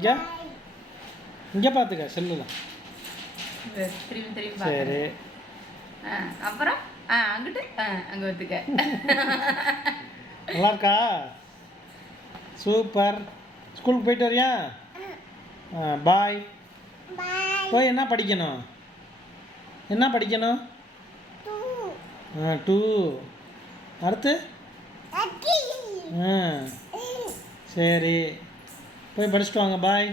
இங்கே இங்கே பார்த்துக்க செல்லுல. திரும்பி திரும்பி சரி. அப்புறம் அங்கிட்டு அங்கே வந்துக்க. நல்லா இருக்கா? சூப்பர். ஸ்கூலுக்கு போயிட்டு வரியா? பாய். போய் என்ன படிக்கணும்? என்ன படிக்கணும்? 2. அடுத்து? சரி, போய் படிச்சுட்டு வாங்க. பாய்.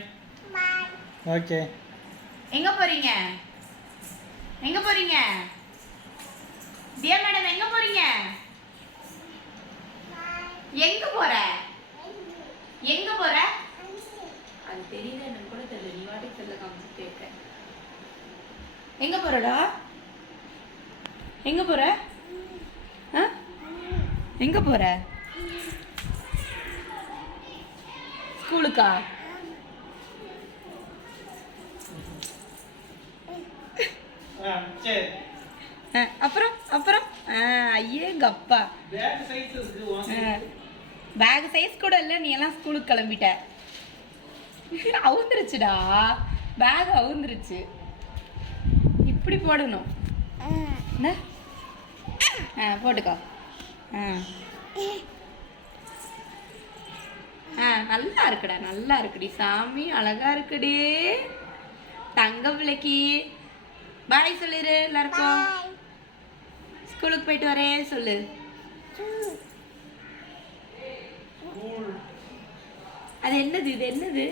ஓகே. எங்கே போகிறீங்க? எங்கே போகிறீங்க? தியா மேடம் எங்கே போகிறீங்க? எங்கே போகிற? எங்கே போகிற? அது தெரியல, எனக்கு கூட தெரியல. நீ வாட்டுக்கு தெரியல காமிச்சிட்டு இருக்க. எங்கே போகிறடா? எங்கே போகிற? எங்கே போகிற? ஸ்கூலுக்கா? அப்புறம் அப்புறம் ஐயே கப்பா, பேக் சைஸ் கூட இல்லை. நீ எல்லாம் ஸ்கூலுக்கு கிளம்பிட்ட. அவுந்துருச்சுடா, பேக் அவுந்துருச்சு. இப்படி போடணும். என்ன? போட்டுக்கோ. நல்லா இருக்குடா, நல்லா இருக்குடி சாமி, அழகா இருக்குடி தங்க பிள்ளைக்கு. பாய் சொல்லிடு எல்லாருக்கும். ஸ்கூலுக்கு போயிட்டு வரேன் சொல்லு. அது என்னது? இது என்னது?